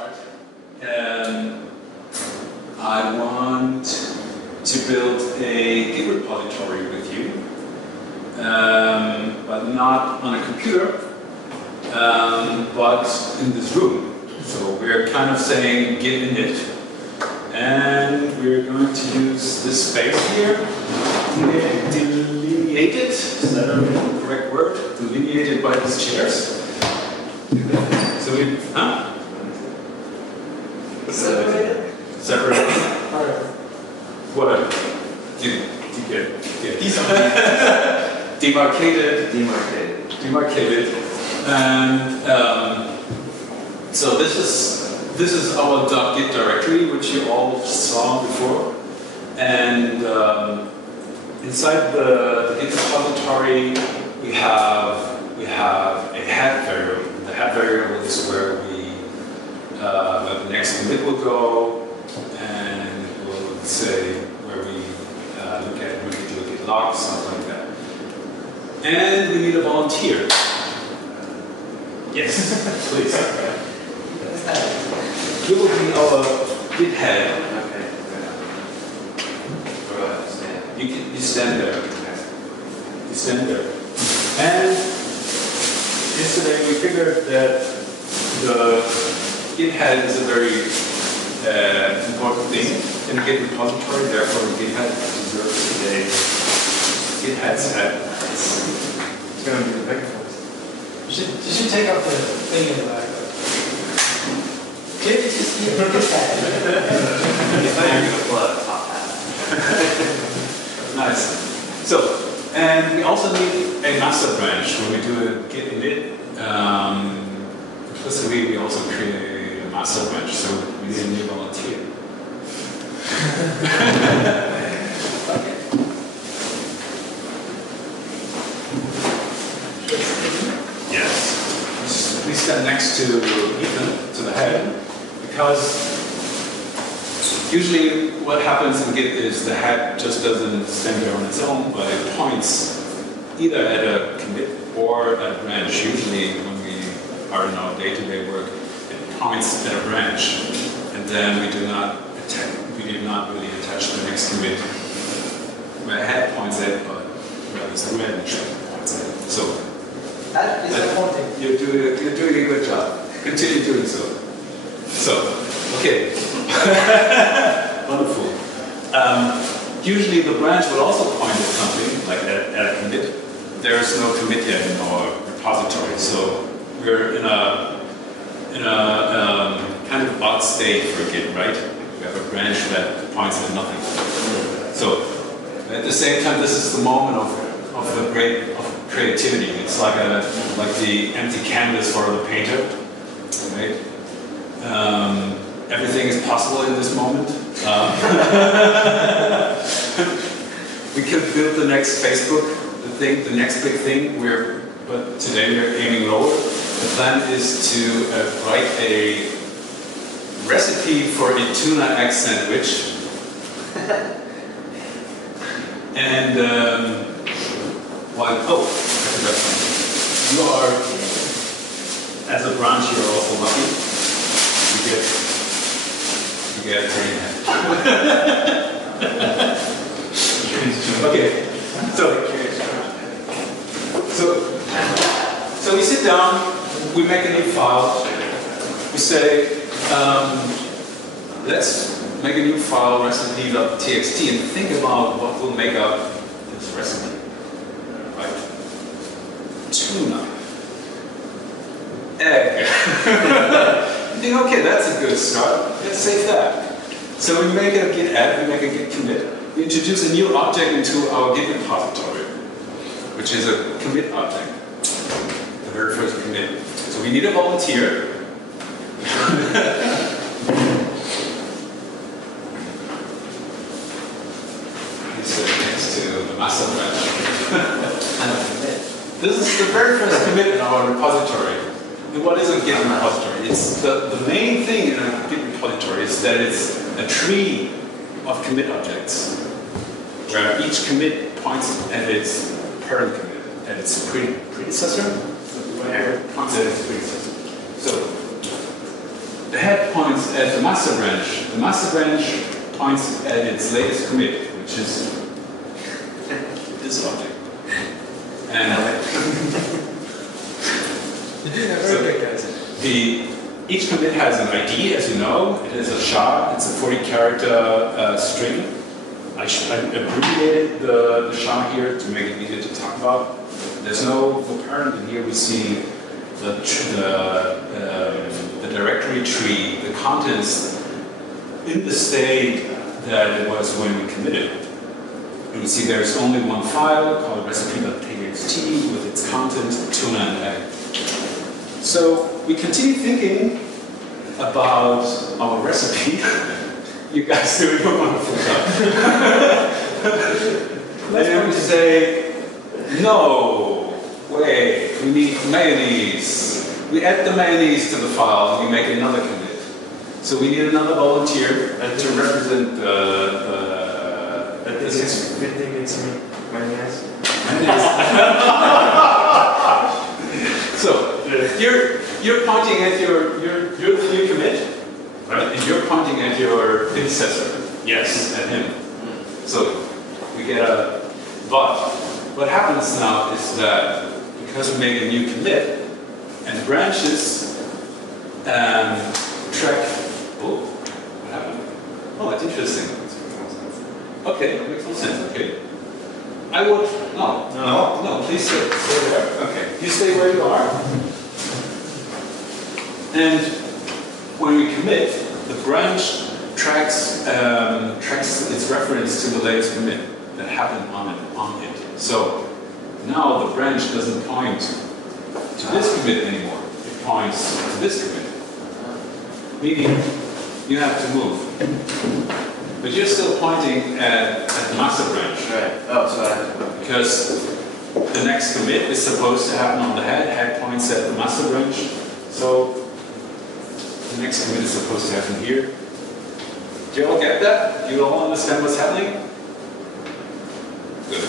start. I want to build a Git repository with you, but not on a computer, but in this room. So we're kind of saying Git init, and we're going to use this space here, delineated, is that a correct word? Delineated by these chairs. So we, huh? Separated? Separated? Whatever. Demarcated. Demarcated. And so this is our .git directory, which you all saw before. And inside the Git repository, we have a head variable. The head variable is where where the next commit will go, and we'll say where we look at when we do Git logs, something like that. And we need a volunteer. Yes, please. You will be our Git head. You stand there. You stand there. And yesterday we figured that the Git head is a very important thing in a Git repository. Therefore, the Git head deserves a Git head's head. It's going to be the big force. You should take out the thing in the back. Maybe just keep the Git head. You're going to pull out a top hat. Nice. So, and we also need a master branch when we do a Git init. Implicitly, we also create a master branch, so we need a new volunteer. Yes. Please stand next to Ethan, to the head, because usually what happens in Git is the head just doesn't stand there on its own, but it points either at a commit or at a branch. Usually when we are in our day-to-day work, it points at a branch, and then we do not really attach the next commit where a head points at, but where this branch points at. So that is important. You're doing a good job. Continue doing so. So, okay. Wonderful. Usually the branch will also point at something, like at a commit. There is no commit yet in our repository, so we're in a kind of odd state for Git, right? We have a branch that points at nothing. So at the same time, this is the moment of creativity. It's like the empty canvas for the painter, right? Everything is possible in this moment. We could build the next Facebook, the next big thing. But today we're aiming lower. The plan is to write a recipe for a tuna egg sandwich, and you are, as a branch, you're also lucky. You get green head. Okay, so we sit down, we make a new file, we say, let's make a new file, recipe.txt, and think about what will make up this recipe. Right? Tuna. Egg. You think, okay, that's a good start. Let's save that. So we make a Git add, we make a Git commit. We introduce a new object into our Git repository, which is a commit object, the very first commit. So we need a volunteer. He's sitting next to the master branch. This is the very first commit in our repository. And what is a Git repository? It's the main thing in a Git repository is that it's a tree of commit objects, where each commit points at its parent commit, at its predecessor. Points at its predecessor. So the head points at the master branch. The master branch points at its latest commit, which is this object. And each commit has an ID, as you know. It is a SHA. It's a 40-character string. I abbreviated the SHA here to make it easier to talk about. There's no parent, and here we see the directory tree, the contents in the state that it was when we committed. And you see there's only one file called recipe.txt with its content, tuna and egg. So we continue thinking about our recipe. You guys do a wonderful job. And then we say, no, wait, we need mayonnaise. We add the mayonnaise to the file and we make another commit. So we need another volunteer to represent this. Good thing it's me, mayonnaise. So you're pointing at your new commit, right? And you're pointing at your predecessor. Yes, at him. So we get a but. What happens now is that because we make a new commit and the branches track. Oh, what happened? Oh, that's interesting. Okay, that makes no sense. Okay. I would no. Please stay there. Okay, you stay where you are. And when we commit, the branch tracks its reference to the latest commit that happened on it. So now the branch doesn't point to this commit anymore. It points to this commit. Meaning you have to move. But you're still pointing at the master branch. Right. Oh, so I have to move. Because the next commit is supposed to happen on the head. Head points at the master branch. So the next commit is supposed to happen here. Do you all get that? Do you all understand what's happening? Good.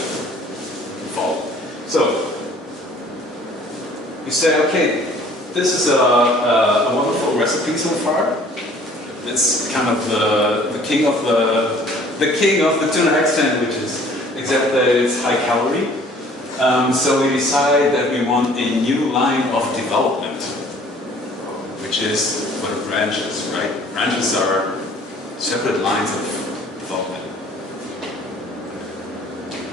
Follow. So you say, okay, this is a wonderful recipe so far. It's kind of the king of the tuna egg sandwiches, except that it's high calorie. So we decide that we want a new line of development, which is what a branch is, right? Branches are separate lines of development.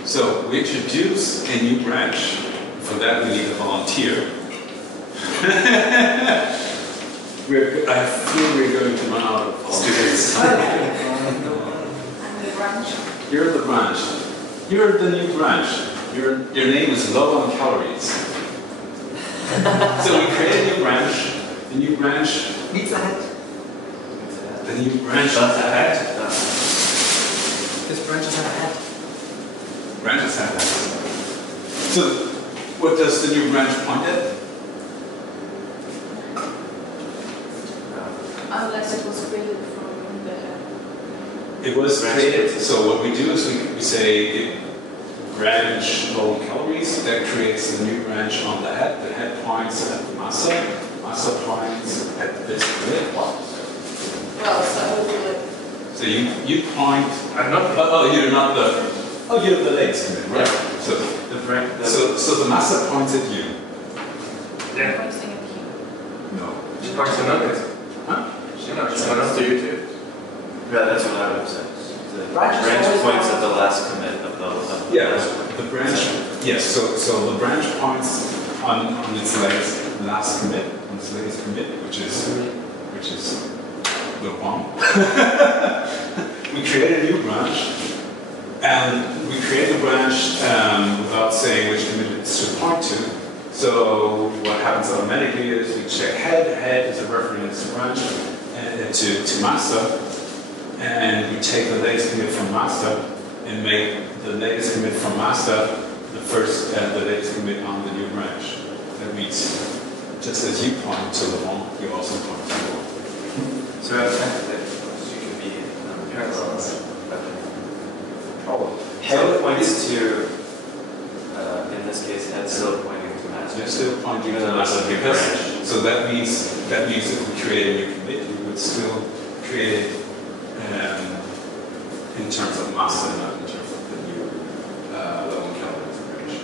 So we introduce a new branch. For that we need a volunteer. I feel we're going to run out of students. I'm the branch. You're the branch. You're the new branch. Your name is low on calories. So we create a new branch. The new branch Meets a head. The new branch Does a head? This branch has a head. Branches have that. So what does the new branch point at? Unless it was created from the head. It was created. So what we do is we say branch low calories. That creates the new branch on the head. The head points at the master. Master points at this commit. Well, so I would do it. So you point. I'm not. Oh, you're not the. Oh, you're the latest commit, right? Yeah. So The branch. so the master points at you. Yeah. Pointing at you. No. She points to nothing. Huh? She points to you too. Yeah, that's what I would say. The Branch branch is points always at the last commit of the Yeah, the branch. Yes. So the branch points on its last commit, on its latest commit, which is the one. We create a new branch, and we create the branch without saying which commit it should point to. So what happens automatically is we check head. Head is a reference to branch to master, and we take the latest commit from master and make the latest commit from master the latest commit on the new branch. That means just as you point to the one, you also point to the one. So effectively, you can be parallel. Probably. Head points to, in this case, head still pointing to master. You're still pointing to Even the though there's master a new because branch. so that means if we create a new commit, we would still created in terms of master, not in terms of the new low calories range.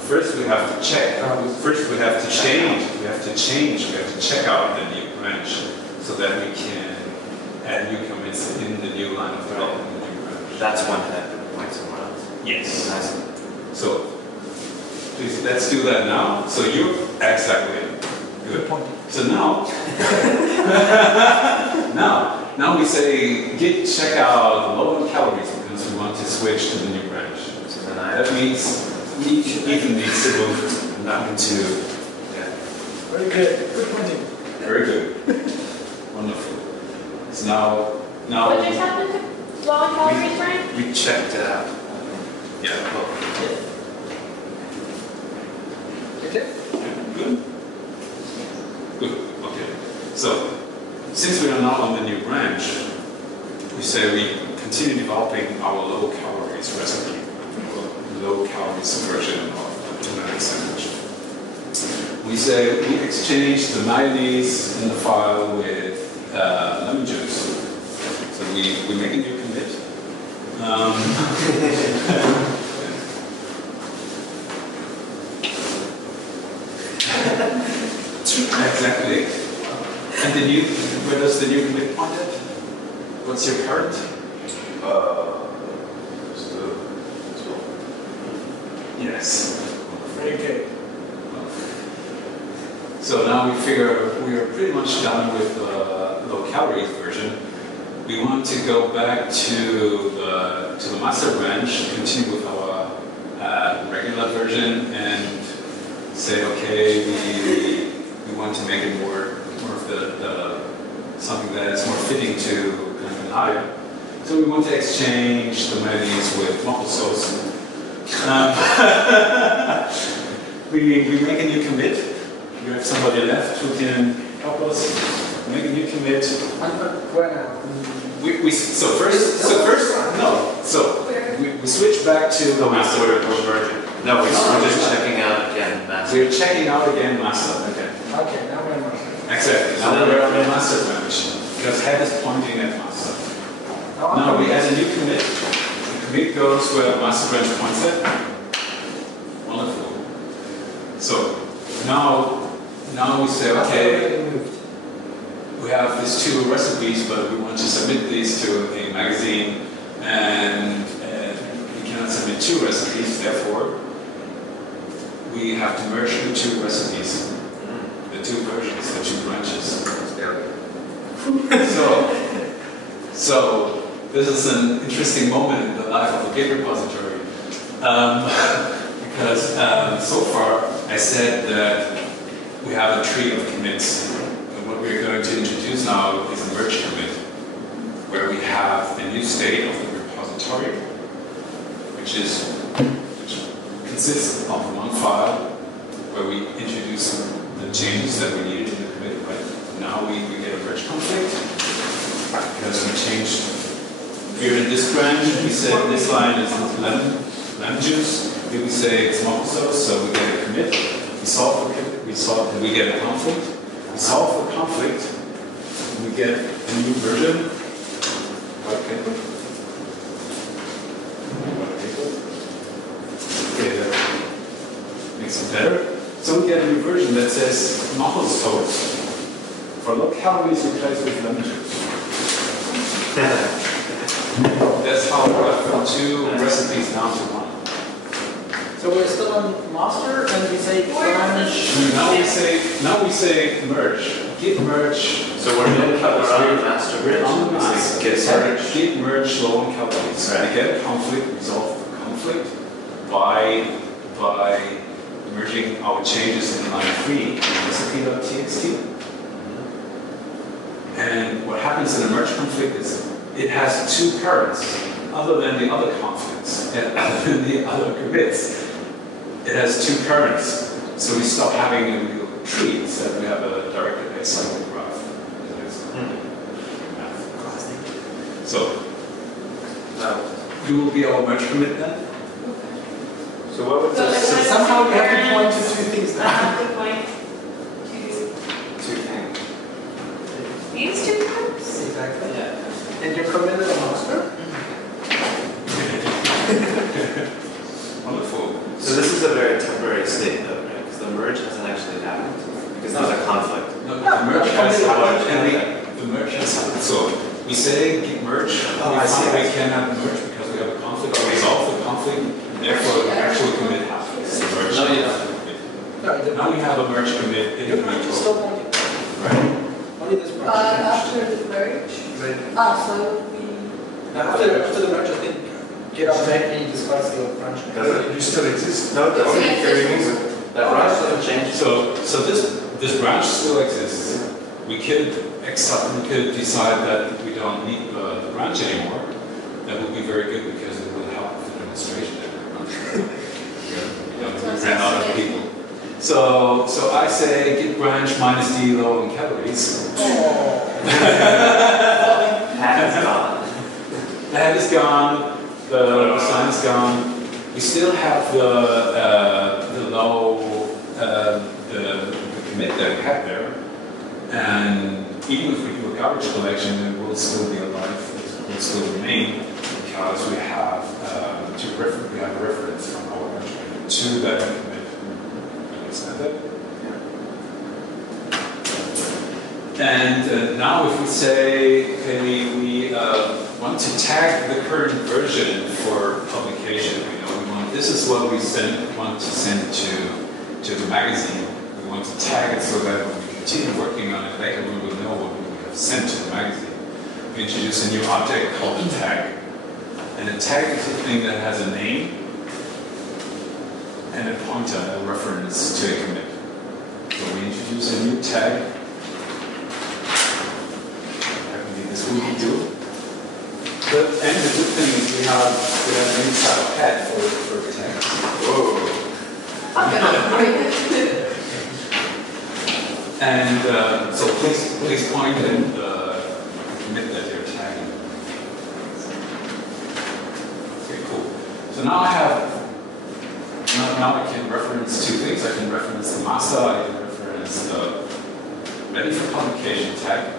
First, we have to check. First, we have to change. We have to check out the new branch so that we can add new commits in the new line of development. The new branch. That's one head point somewhere else. Yes. Nice. So please, let's do that now. So you exactly good. So now, now we say git check out low on calories because we want to switch to the new branch. So then That means Ethan needs to move into. Yeah. Very good. Good pointing. Very good. Wonderful. So now. What just happened to low calories, Brian? we checked it out. Yeah. Well, Okay. good. Good. Okay. So since we are now on the new branch, we say we continue developing our low calories recipe, low calories version of the tuna sandwich. We say we exchange the mayonnaise in the file with lemon juice. So we make a new commit. Exactly. And the new, where does the new commit point at? What's your current? Yes. Very good. So now we figure we are pretty much done with the low calories version. We want to go back to the master branch, continue with our regular version, and say, okay, we want to make it more of the something that is more fitting to Canaria. So we want to exchange the mayonnaise with maple sauce. We make a new commit. We have somebody left who can help us make a new commit. Where now? We switch back to the master version. No, we're just checking out again master. We're checking out again master. Okay. Okay, now we're in master. Exactly. Now we're on the master branch because head is pointing at master. Now we add a new commit. The commit goes where the master branch points at. Wonderful. So now we say, okay, we have these two recipes, but we want to submit these to a magazine, and we cannot submit two recipes. Therefore, we have to merge the two recipes, the two versions, the two branches. So this is an interesting moment in the life of a Git repository, because so far I said that we have a tree of commits, and what we're going to introduce now is a merge commit, where we have the new state of the repository, which consists of one file where we introduce the changes that we needed in the commit. Right now we get a merge conflict because we changed. Here in this branch, we said this line is lemon juice. Here we say it's maple sauce, so we get a commit. We solve the commit. We get a conflict. We solve the conflict. And we get a new version. White paper. Okay, that makes it better. So we get a new version that says maple sauce for low calories replaced with lemon juice. That's how we got from two recipes down to one. So we're still on master, and we say branch. Now we say merge. Git merge. So we're on the master. We're on the master. Git merge. Git merge low on calories. Right. We get a conflict, resolve the conflict by merging our changes in line 3 in recipe.txt. And what happens in a merge conflict is it has two parents, other than the other conflicts, and other than the other commits. It has two parents, so we stop having a real tree, instead we have a directed acyclic graph. So, you will be our merge commit then? So what would So this? like Somehow we have to point to two things I now. have to point to Two things. these two groups. Exactly. Yeah. So this is a very temporary state though, right? Because the merge hasn't actually happened. Because there's a conflict. No, the merge has happened, and the merge has happened. So we say git merge, we cannot merge because we have a conflict, or resolve the conflict, therefore the actual commit happens. The merge. Now we have a merge commit in the repo. Still pointing. Right. Only this But branch. after the merge, so we. After the merge, I think get automatically discards the branch. You still exist. No, it doesn't. Yes. That branch doesn't change. So this branch still exists. We could decide that we don't need the branch anymore. That would be very good because it will help with administration. We ran out of people. So I say git branch minus d low in calories. Hat is gone. The head is gone. The sign is gone. We still have the low the commit that we had there, and even if we do a garbage collection, it will still be alive. It will still remain because we have we have a reference from our branch to that commit. Understand that? And now if we say, okay, we want to tag the current version for publication, this is what we want to send to the magazine. We want to tag it so that when we continue working on it later, we will know what we have sent to the magazine. We introduce a new object called a tag. And a tag is a thing that has a name and a pointer, a reference to a commit. So we introduce a new tag. This will be do. And the good thing is we have an inside head for the tag. Whoa. And so please point in the commit that you're tagging. Okay, cool. So now now I can reference two things. I can reference the master, I can reference the ready for publication tag.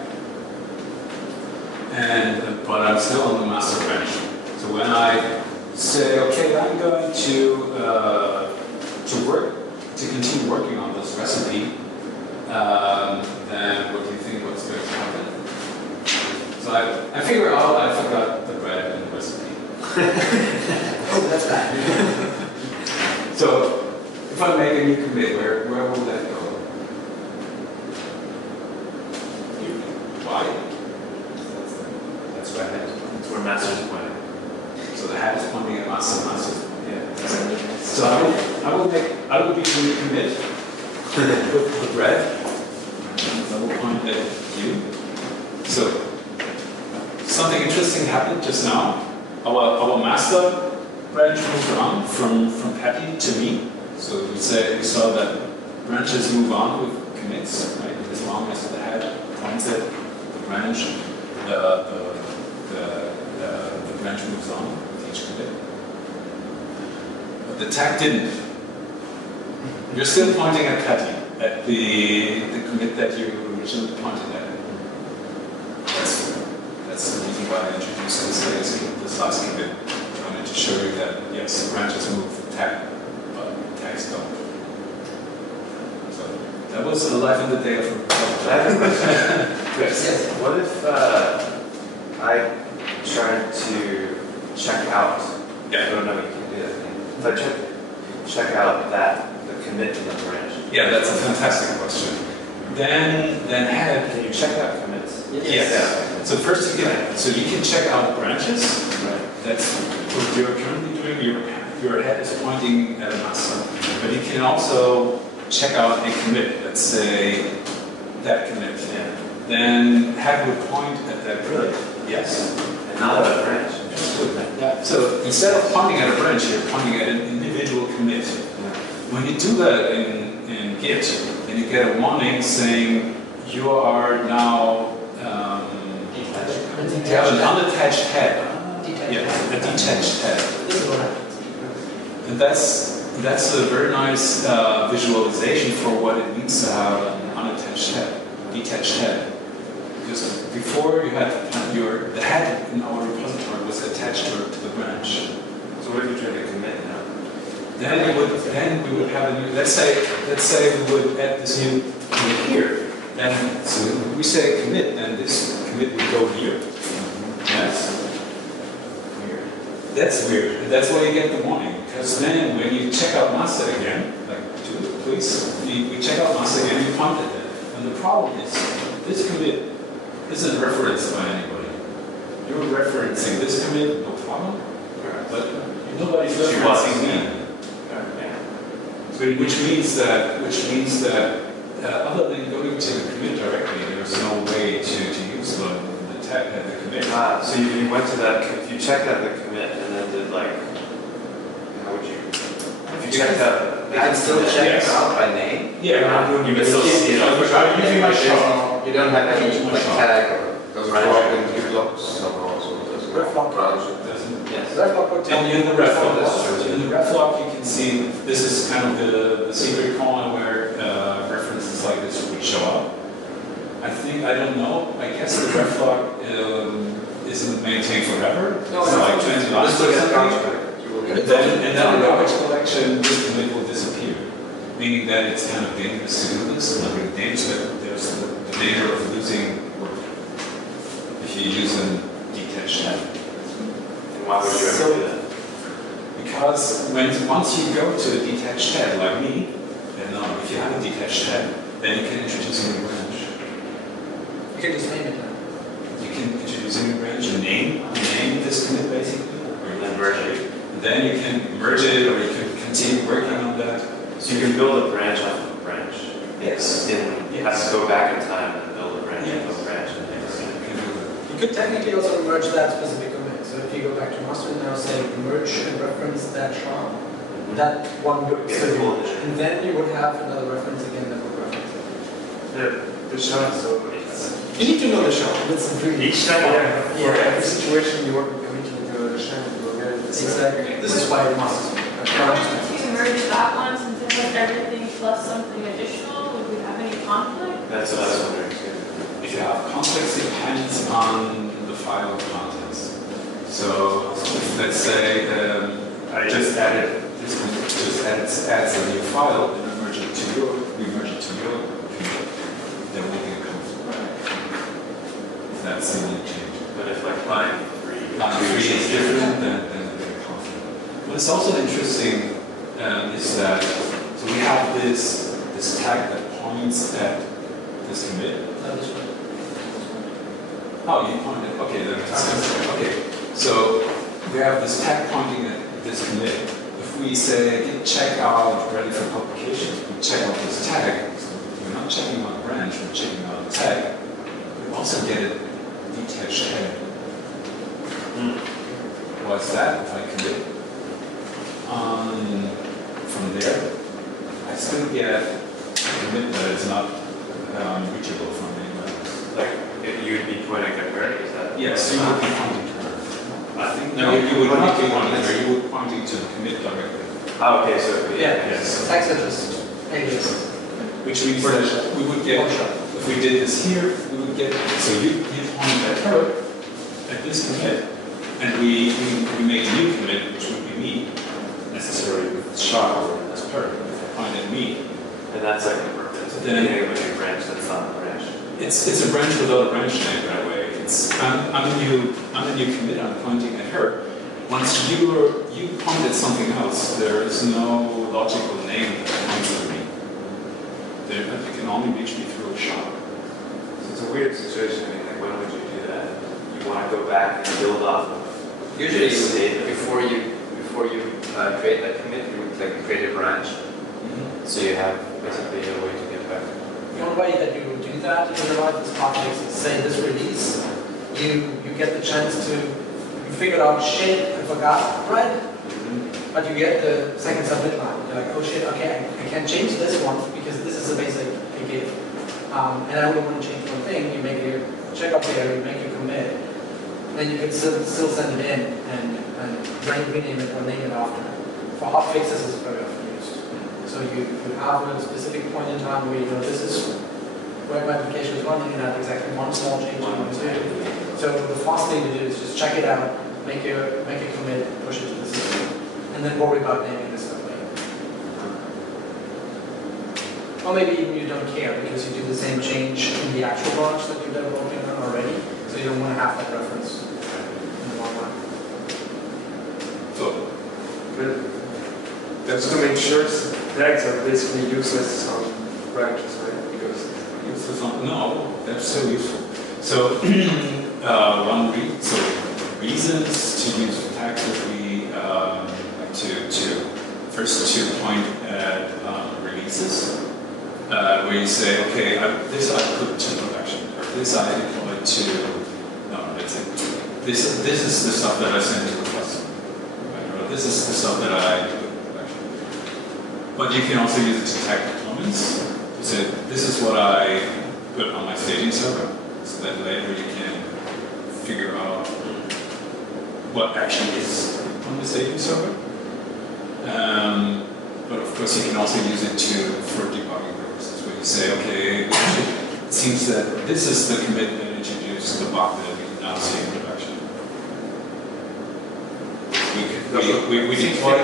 But I'm still on the master branch. So when I say, okay, I'm going to continue working on this recipe, then what do you think what's going to happen? So I figure out I forgot the bread in the recipe. Oh, that's bad. So if I make a new commit, where will that go? Why? That's where head. That's where master's pointing. So the head is pointing at master, master's pointing. Yeah. So I will be doing a commit with the bread. I will point at you. So something interesting happened just now. Our master branch moved on from Patty to me. So we saw that branches move on with commits, right? As long as the head points at the branch, the branch moves on with each commit. But the tag didn't. You're still pointing at Patty, at the commit that you originally pointed at. That's the reason why I introduced this last commit. I wanted to show you that yes, the branches move the tag, but tags don't. So that was alive in the day of I have a question. Yes. What if I tried to check out? Yeah. I don't know if you can do that. If I check out the commit in the branch. Yeah, that's a fantastic question. Then head. Can you check out commits? Yes. Yeah. So first you can check out branches. Right. That's what you're currently doing. Your head is pointing at a master. But you can also check out a commit. Let's say that commit. Yeah. Then head would point at that commit. Yes. And not at a branch. Yeah. So instead of pointing at a branch, you're pointing at an individual commit. When you do that in Git, then you get a warning saying you are now you have an unattached head. Yeah, a detached head. This is what happens. And that's a very nice visualization for what it means to have an unattached head, detached head. Because before you had the head in our repository was attached to the branch. So what if you try to commit now? then we would have a new, let's say we would add this new commit here. Then, so when we say commit, then this commit would go here. Yes? Weird. That's weird. And that's why you get the warning. Because then when you check out master again, like do it, please, we check out master again, you point at it. And the problem is, this commit isn't referenced by anybody. You're referencing this commit, no problem. But nobody's referencing me. Which means that other than going to the commit directly, there's no way to use the tag at the commit. So you went to that, if you checked out the commit and then did like, how would you? If you checked out, you can still check it out by name. Yeah, you can still see it. I'm using my shop. You don't have any like tag or those broken new blocks or yes. And in the ref log, you can see this is kind of the secret column where references like this would show up. I don't know. I guess the ref log isn't maintained forever. No, it's like 20 lines or something. And then the garbage collection, this commit will disappear, meaning that it's kind of dangerous to do this. Not really dangerous, but there's the danger of losing work if you use a detached head. Why would you ever do that? Because once you go to a detached head like me, then if you have a detached head, then you can introduce a new branch. You can just name it now. You can introduce a new branch and name this commit basically, or And then merge it. and then you can merge it, or you can continue working on that. So you can build a branch off of a branch. Yes. You have to go back in time and build a branch Yes. off of a branch. You could technically also merge that specific commit. So if you go back to master and now say merge and reference that shard, that one would and then you would have another reference again that would reference it. The shard is so You need to know the shard. That's really each time for every situation you want to commit to the shell, you will get it. Exactly. This is why it must. If you merge that one, since it has everything plus something additional, would we have any conflict? That's what I was wondering too. If you have conflicts, it depends on the file contents. So let's say I just added this commit, adds a new file and we merge it to your commit. There will be a conflict. That's the only change. But if like line 3 is different, then there'll be a conflict. What's also interesting is that so we have this tag that points at this commit. Oh, you pointed. Okay, that makes sense. Okay, so we have this tag pointing at this commit. If we say git checkout ready for publication, we check out this tag. So we're not checking out a branch, we're checking out a tag. We also get a detached head. What's that? If I commit from there, I still get a commit that is not reachable from anywhere else. like you would be pointing at her, is that? Yes, you would be pointing to her. I think no, you would not be pointing to her. You would pointing to the commit directly. Oh, okay, so Yes. Access alias. Which means that we would get, if we did this here, we would get, so you point at her, at this commit, and we make a new commit, which would be me, necessarily with shard as her. If I point at me, and that's like the beginning of a new branch that's not a branch. it's a branch without a branch name that way. It's I'm a new commit. I'm pointing at her. Once you point at something else, there is no logical name that points at me. You can only reach me through a shard. So it's a weird situation. I mean, like, when would you do that? You want to go back and build off of Usually, this data before you create that commit, you would like create a branch. So you have basically a way to get back. The only way that you would do that in real life is objects. Say this release, you get the chance to, you figured out shit, I forgot, right? But you get the second submit line. You're like, oh shit, okay, I can't change this one because this is a basic give. And I only want to change one thing. You make your checkup there, you make your commit, then you can still send it in and rename it or name it after. For hotfixes, this is very often used. So you have a specific point in time where you know this is where my application is running and have exactly one small change you want to do. So the fast thing to do is just check it out, make a commit, push it to the system, and then worry about naming this that way. Or maybe even you don't care because you do the same change in the actual branch that you're developing already, so you don't want to have that reference in the long run. So, But just to make sure, tags are basically useless on branches, right? Because no, that's so useful. So, reasons to use tags would be to point at releases, where you say, okay, this I put to production, or this I deployed to, no, let's say, this is the stuff that I send to the customer, right? Or this is the stuff that I put in production. But you can also use it to tag deployments. You say, this is what I put on my staging server, so that later you can figure out what actually is on the staging server. But of course, you can also use it for debugging purposes, where you say, okay, it seems that this is the commit that introduced the bug that we now see in production. We deploy.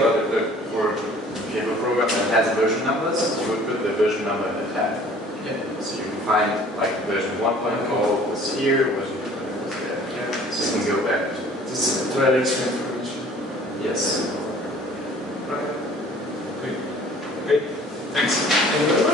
For if you have a program that has version numbers, you would put the version number in the tag. Yeah. So you can find like version 1.0 was here, version 2.0 was there. yeah, So you can go back to it. this to add extra information. Yes. Okay. Great. Thanks. Any other